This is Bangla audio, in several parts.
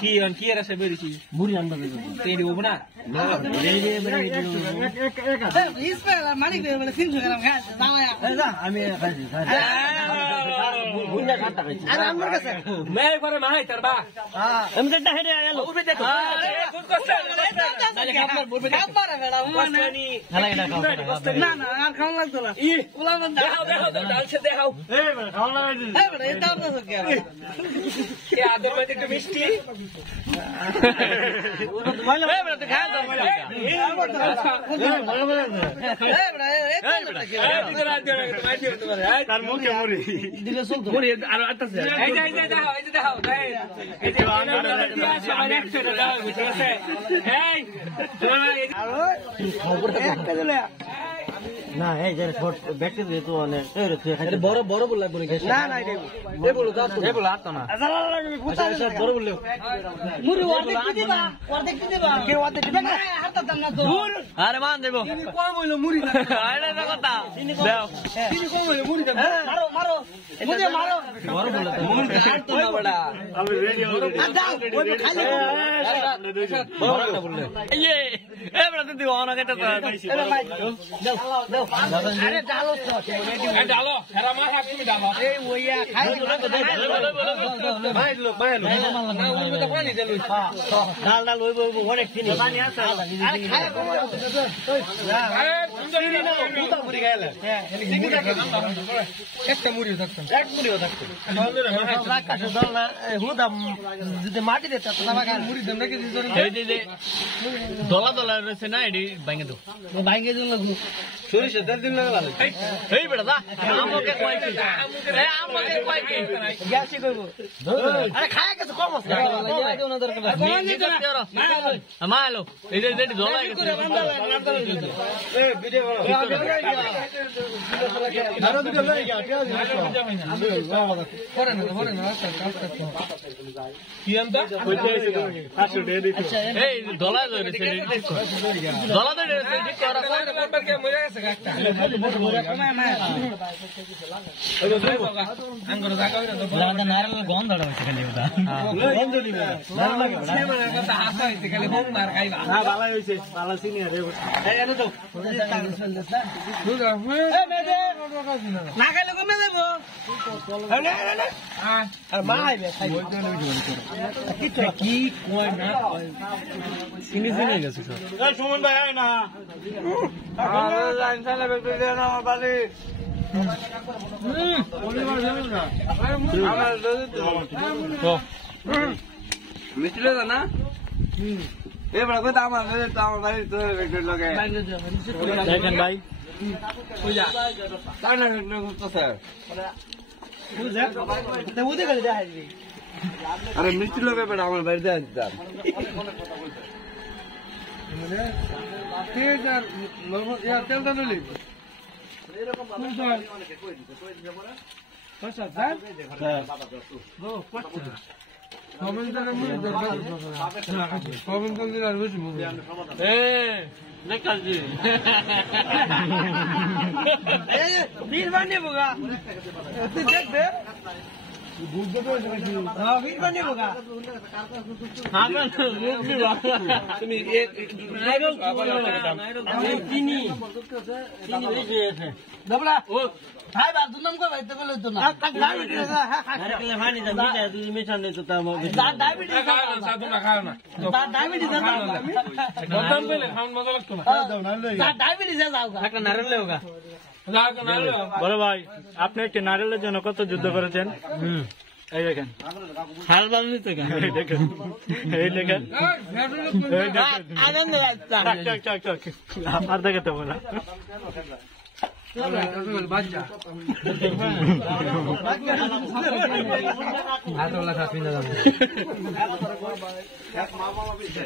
কি আর আছে বেরিয়েছি মুড়ি আনবা তেল দিব না না মালিক বলে 300 গ্রাম খা দাঁড়া আমি খাইছি বুঝনা খাতা খাইছি আর আমার কাছে মে করে মাই তারবা আমি তো হেরে গেল উবে দেখো কোন কষ্ট তাহলে খাবার বলবে খাবার বেড়া উমানি খালা এটা খাও না না আর খাওয়া লাগতো না ই উলা মন দেখাও ডালছে দেখাও এই বেড়া খাওয়া লাগবে এই বেড়া এটা তো কে কে আদর মধ্যে একটু মিষ্টি ময়লা এই বেড়া তো খাও দাও ময়লা এই বেড়া এটা দিকে রাত দিয়ে তোমায় দিও তোমারে তার মুখে মুড়ি দিলে চলতো মুড়ি আর আটাছে এই যে দেখাও এই যে সবাই একসাথে দাও বুঝছে এই একটা দিলে না এই যে ফট ব্যাটারি দিয়ে তো অনেক এই বড় বল লাগবে না না এই বলো দাও এই বলো আতো না আচ্ছা লাগবে ফুটা বড় বললে মুড়ি অর্ধেক কি দিবা কে অর্ধেক দিবা না হাত দাম না তো আরে মান দেব তিনি কম হইলো মুড়ি না আরে না কথা দাও তিনি কম হইলো মুড়ি দাও মারো মুঝে মারো বড় বললে তো মুড়ি কাট তো না বড়া আমি রেডি হই দাও ওই খালি বড় বললে এই বড় তুই ওনা কেটে তো দাও আরে ডালো তো এই ডালো হেরা মা হাত তুমি ডালো এই ওইয়া খাই ভাই লোক না ওই তো পানি দিলু ডাল ওই অনেক চিনি পানি আছে আরে খায় কম আরে চিনি না মুতা পুরি গেল হ্যাঁ একটা মুড়িও থাকতো এক মুড়িও থাকতো আকাশে দাও না হুদা যদি মাটি দিতে তো না মুড়ি দেন নাকি দিতে এই দিলে দলা রয়েছে না এডি ভাঙে দাও ভাঙে দিন লাগু সরিষা তেল দিন লাগা এই বেটা দা আমাকে কই কি আমাকে কই কি গ্যাসই কইব আরে খায় কিছু কম আছে দাও না দরকার মালো এই যে দলা গেছে এই ভিডিও আরো ভিডিও লই গিয়া করে না কি আমটা কইতে আছে 500 টাকা দিতে এই দলা ধরেছে দলা ধরেছে ঠিক করা কোনবার কে মরে গেছে একটা কমায় মা আঙ্গুর জায়গা লাগা নারল গন্ধ হচ্ছে খালি ওটা গন্ধ দিবে নারল লাগে মানে কথা হাসা হইছে খালি হোম মার খাইবা না ভালো হইছে ভালো সিনিয়র এই এনে তো এই মেদে না খাইলে কমে দেব আর মা আইবে খাইবে কি কই না সিনি গেছে এই সুমন ভাই আয় না আরে জান সালে বেকে দে না আমার বালি পরিবার জানো না আমার তো মিছিলে না এ বড় কথা আমার বাড়ি তো বেকে লাগে দেখেন ভাই বুঝা তানা তো স্যার বুঝা তো ওদের গলে দেখাই দিবি আরে মিষ্টি লোকে বেটা আমার বাড়িতে আসতাম তেলটা নিলি এরকম দেখবে তুমি ভাই বার দুনাম কই ভাই তো বলে তো না ডায়াবেটিস আরে কেলে ভানি যা মিটা তুমি মিশন দে তো তাম ডায়াবেটিস সাধু না খাও না ডায়াবেটিস না বদম পেলে খাওন মজা লাগতো না দাও না লই ডায়াবেটিস যাও একটা নারকেল লেওগা বড় ভাই আপনি একটা নারকেলের জন্য কত যুদ্ধ করেছেন এই দেখেন হাল বাননি তো কেন দেখেন এই দেখেন আনন্দ চক আর দেখতে বলা বাচ্চা আদলা খাবি না এক মা বাবা বিছে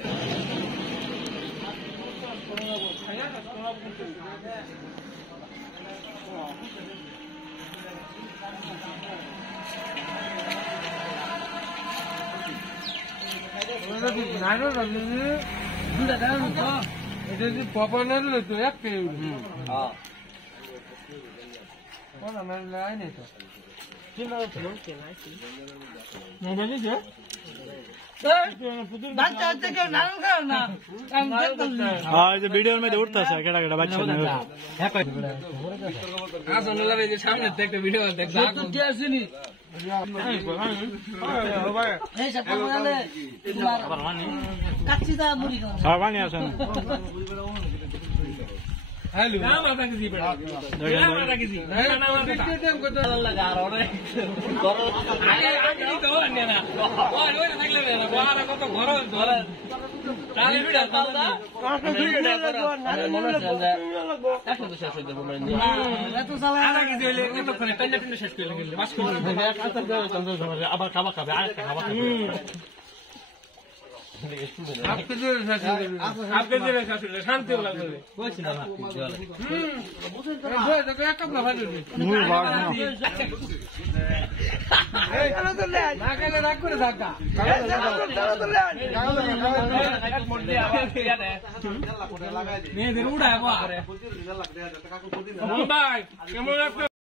নাইরো রানি দুটা দাও তো এটা দি পপনার লইতো এক পেউ হ্যাঁ কোন আমার লাই নাই তো কি না তো কে নাই মোবাইল যে বাচ্চা হচ্ছে কেউ নারকেল খাও না হ্যাঁ এই যে ভিডিওর মধ্যে উঠতেছে কেডা কেডা বাচ্চা সামনে একটা ভিডিও দেখ আসেনি কাচ্চিদা মুড়ি হ্যাঁ পানি আছে হ্যালো না মাথা কিজি বেটা না মাথা কিজি না মাথা টেম কত লাগা আর ওরে আগে তো না না ওই থাকলে না বারা কত ঘর ধরে তাহলে ভিডিও পালদা মনে চলে এখন তো শেষ হয়ে যাবে মানে এত সালা আগে কিজি হইলে কত করে টাইম শেষ করে গেলে বাস করে কাঁচা দাও চন্দ্র সমাজে আবার খাওয়া খাবে আর খাওয়া খাবে आपके दिल शांति वाला उड़ा